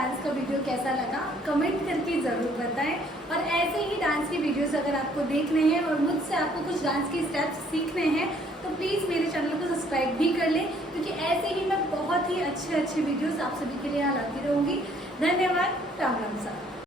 Dance का video कैसा लगा कमेंट करके ज़रूर बताएं। और ऐसे ही डांस की वीडियोस अगर आपको देखने हैं और मुझसे आपको कुछ डांस के स्टेप्स सीखने हैं तो प्लीज़ मेरे चैनल को सब्सक्राइब भी कर लें, क्योंकि ऐसे ही मैं बहुत ही अच्छे वीडियोस आप सभी के लिए लाती रहूँगी। धन्यवाद। राम राम सा।